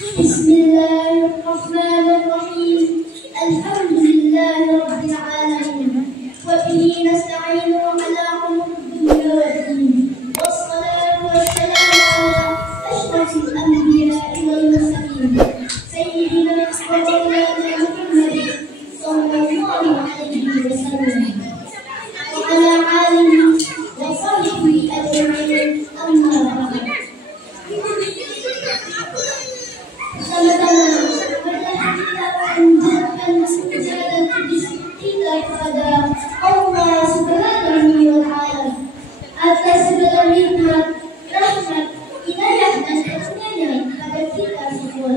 بسم الله الرحمن الرحيم. الحمد لله رب العالمين، وبه نستعين على أمور الدنيا والدين، والصلاة والسلام على أشرف الأنبياء والمرسلين سيدنا ومولانا محمد صلى الله عليه وسلم وعلى آله وصحبه أجمعين. أما بعد. Kepada Allah Subhanahu wa Ta'ala atas segala nikmat, rahmat, hidayah dan karunia kepada kita semua,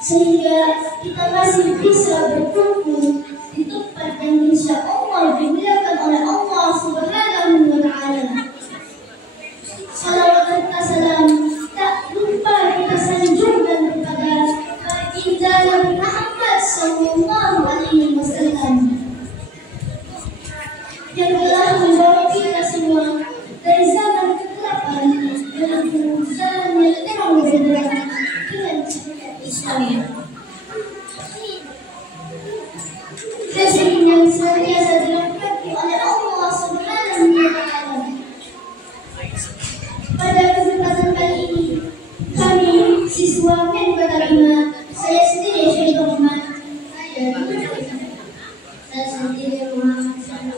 sehingga kita masih bisa berkumpul di tempat yang insya Allah dimuliakan oleh Allah Subhanahu wa Ta'ala. Salawat serta salam tak lupa kita sanjungkan kepada baginda Nabi Muhammad sallallahu alaihi wasallam yang telah membawa kita semua dari zaman kegelapan menuju zaman yang terang benderang dengan cahaya Islam. Rezeki yang senantiasa dirahmati oleh Allah Subhanahu wa Ta'ala. Pada kesempatan kali ini, kami siswa Menbata 5, saya sendiri Syekh Rahman, saya sendiri Muhammad Sani.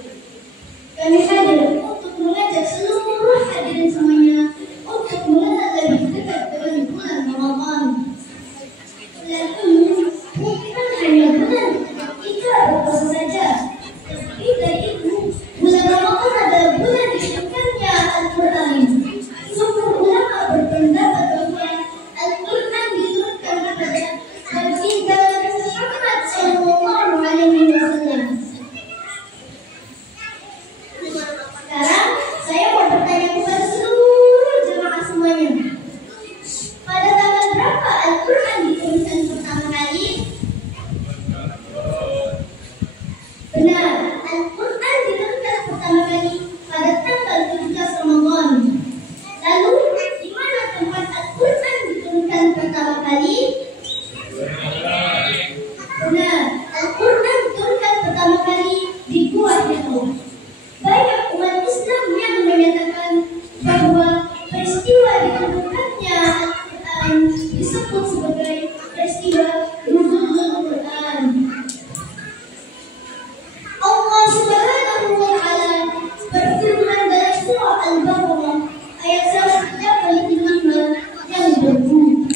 Kami hadir untuk mengajak seluruh hadirin semuanya untuk mengenal lebih dekat dengan bulan Ramadan. Bulan ini bukan hanya bulan kita berpuasa saja, tapi dari itu bulan Ramadan adalah bulan diturunkannya Al-Quran. Semua ulama berpendapat bahwa Al-Quran diturunkan kepada baginda Nabi Muhammad sallallahu alaihi wasallam. Sekarang saya mau bertanya kepada seluruh jemaah semuanya. Pada tanggal berapa Al-Quran diturunkan pertama kali? Benar, Al-Quran diturunkan pertama kali pada tanggal 17 Ramadan. Lalu, di mana tempat Al-Quran diturunkan pertama kali? Benar, Al-Quran diturunkan pertama kali di Gua Hira. Banyak umat Islam yang menyatakan bahwa peristiwa diturunkannya Al-Quran disebut sebagai peristiwa nuzul Al-Quran. Allah Subhanahu wa Ta'ala berfirman dalam surah Al-Baqarah ayat 135 yang berbunyi,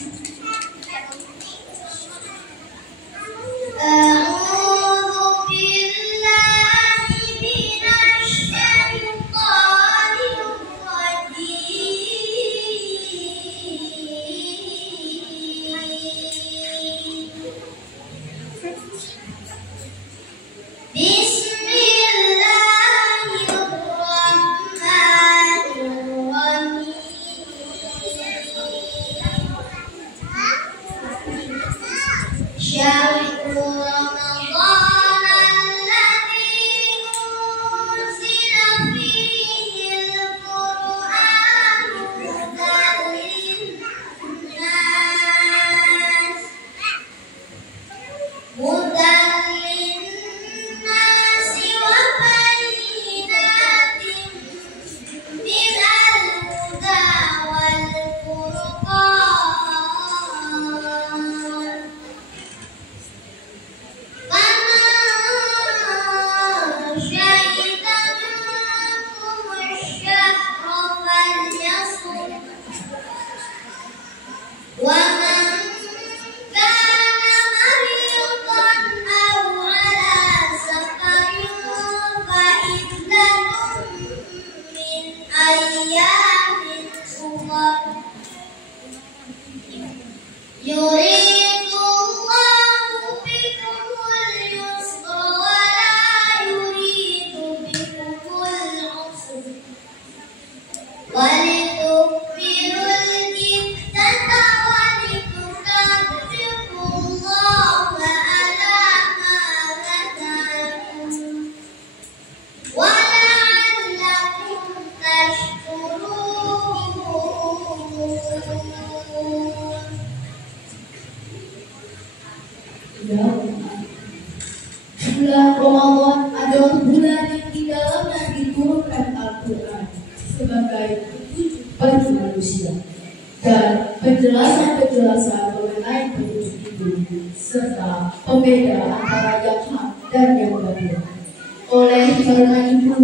Ya, bulan Ramadan adalah bulan yang di dalamnya diturunkan Al-Quran sebagai petunjuk bagi manusia dan penjelasan-penjelasan mengenai petunjuk itu serta pembeda antara yang hak dan yang batil. Oleh karena itu,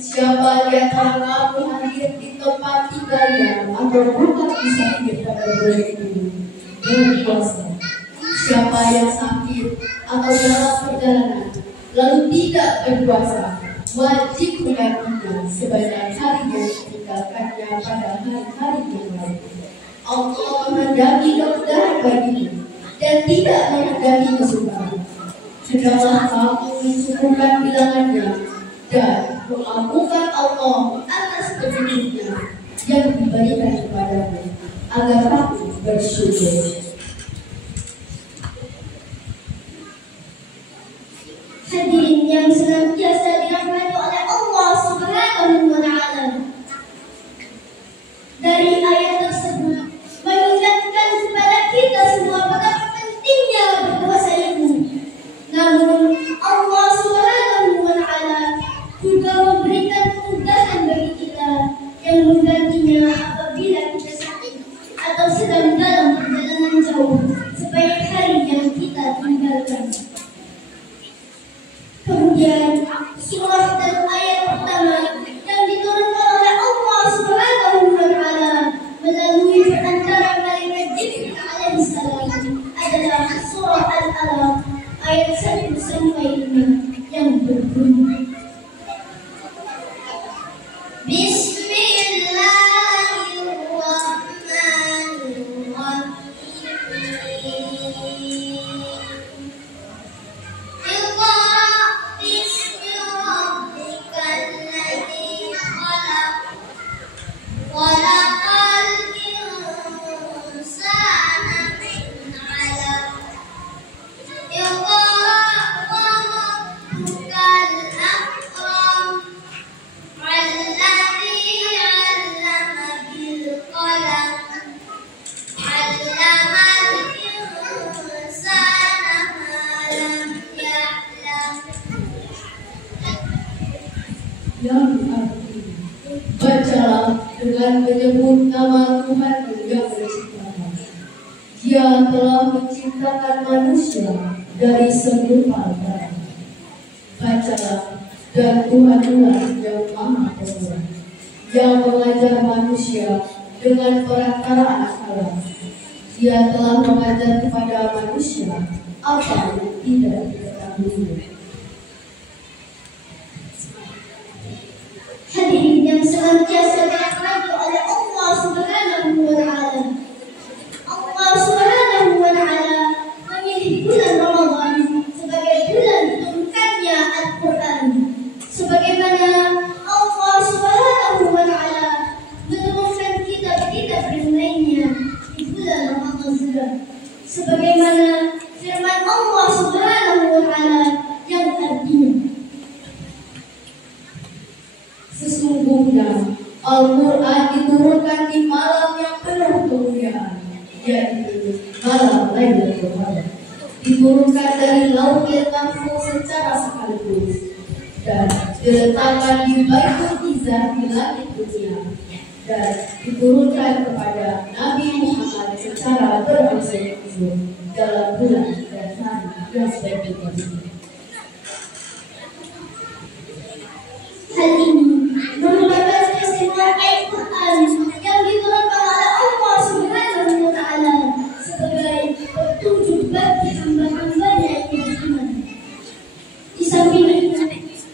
siapa di antara kamu hadir di tempat tinggalnya atau bukan bisa hadir pada bulan itu berpuasa. Siapa yang sakit atau dalam perjalanan lalu tidak berpuasa, wajib menggantinya sebanyak hari yang ditinggalkannya pada hari-hari yang lain. Allah menghendaki kemudahan bagimu dan tidak menghendaki kesukaran. Hendaklah kamu mensyukurkan bilangannya dan mengagunkan Allah atas petunjuknya yang diberikan kepadamu agar kamu bersyukur. Hadirin yang senantiasa dirahmati oleh Allah Subhanahu wa Ta'ala, dari ayat tersebut mengingatkan kepada kita semua betapa pentingnya berpuasa itu. Namun Allah Subhanahu wa Ta'ala juga memberikan kemudahan bagi kita yang menggantinya apabila kita sakit atau sedang dalam perjalanan jauh sebaik hari yang kita tinggalkan. Kemudian surah dan ayat pertama yang diturunkan oleh Allah Subhanahu wa Ta'ala melalui perantara malaikat Jibril alaihi salam adalah surah Al-Alaq ayat 1 sampai 5 yang berbunyi yang berarti bacalah dengan menyebut nama Tuhan yang menciptakan. Dia telah menciptakan manusia dari segumpal darah. Bacalah, dan Tuhanlah yang Maha Pengajar, yang mengajar manusia dengan perantaraan alam. Dia telah mengajar kepada manusia apa yang tidak diketahui. Hadirin yang senantiasa dirahmati oleh Allah Subhanahu wa Ta'ala. Allah Subhanahu wa Ta'ala memilih bulan Ramadan sebagai bulan diturunkannya Al-Quran, sebagaimana Allah Subhanahu wa Ta'ala menurunkan kitab-kitab yang lainnya di bulan Ramadan juga, sebagaimana firman Allah Subhanahu wa Ta'ala yang artinya, sesungguhnya Al-Quran diturunkan di malam yang penuh kemuliaan, yaitu malam Lailatul Qadar. Diturunkan dari Lauhil Mahfuz secara sekaligus dan diletakkan di Baitul Izzah di langit dunia, dan diturunkan kepada Nabi Muhammad secara berangsur-angsur dalam bulan dan hari yang berbeda. Hal ini merupakan kesimpulan ayat Quran yang diturunkan oleh Allah Subhanahu wa Ta'ala sebagai petunjuk bagi hamba-hambanya yang beriman. Di samping itu,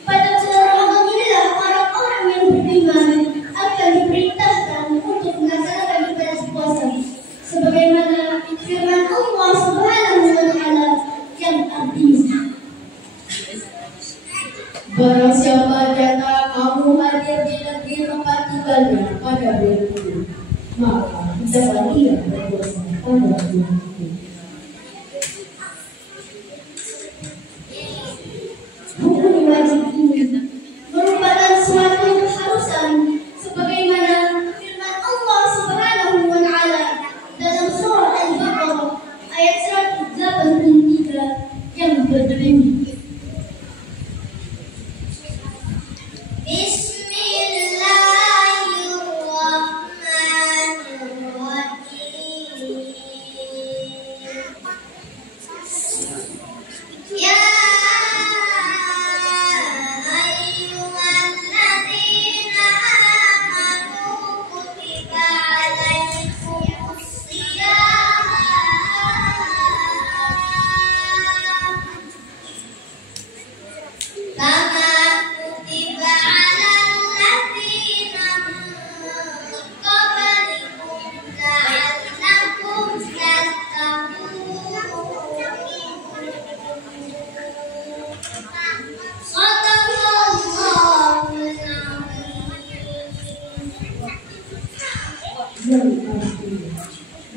pada bulan Ramadan inilah orang-orang yang beriman akan diperintahkan untuk melaksanakan ibadah puasa, sebagaimana firman Allah Subhanahu wa Ta'ala yang artinya, barang siapa di antara kamu hadir di negeri tempat tinggalnya pada bulan itu, maka hendaklah ia berpuasa pada bulan itu. Hukum wajib ini merupakan suatu keharusan, sebagaimana firman Allah Subhanahu wa Ta'ala dalam surah Al-Baqarah ayat 183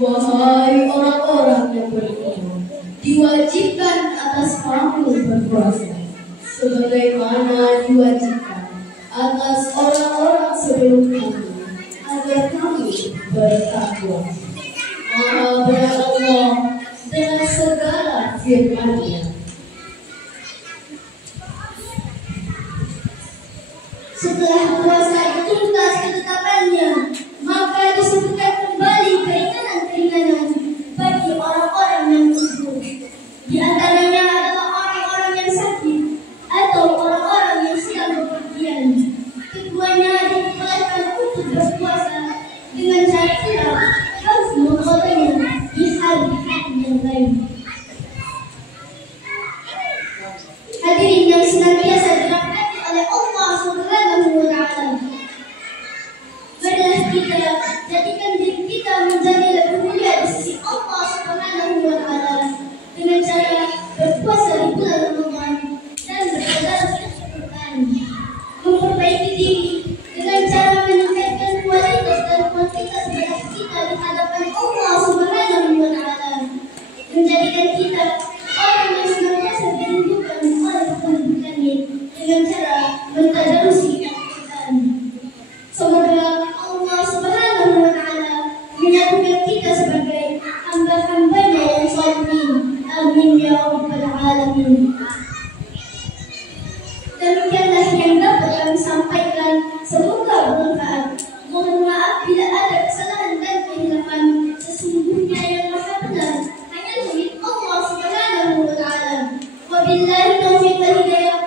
Wahai orang-orang yang beriman, diwajibkan atas kamu berpuasa, sebagaimana diwajibkan atas orang-orang sebelum kamu, agar kamu bertakwa. Maha berat Allah dengan segala firman-Nya. Setelah puasa itu tuntas ketetapannya, maka disebutkan kembali keringanan-keringanan bagi orang-orang yang kufur. Di antaranya adalah orang-orang yang sakit atau orang-orang yang sedang bepergian. Keduanya diperbolehkan untuk berpuasa dengan cara tetap harus mengkodanya di hari-hari yang lain. Hadirin yang senantiasa dirahmati oleh Allah Subhanahu wa Ta'ala, marilah kita jadikan diri kita menjadi lebih mulia di sisi Allah Subhanahu wa Ta'ala dengan cara berpuasa di bulan Ramadan dan beribadah Al-Quran, memperbaiki diri dengan cara meningkatkan kualitas dan kuantitas ibadah kita di hadapan Allah Subhanahu wa Ta'ala, menjadikan kita orang yang senantiasa dirindukan oleh kebutuhannya dengan cara mentadarusi Al-Quran. Semoga Allah Subhanahu wa Ta'ala menyatukan kita sebagai hamba-hambanya yang salihin. Amin ya rabbal alamin. Demikianlah yang dapat kami sampaikan. Semoga bermanfaat. Mohon maaf bila ada kesalahan dan kehilapan. Sesungguhnya yang maha benar hanyalah milik Allah Subhanahu wa Ta'ala. Wabillahi taufiq wal hidayah.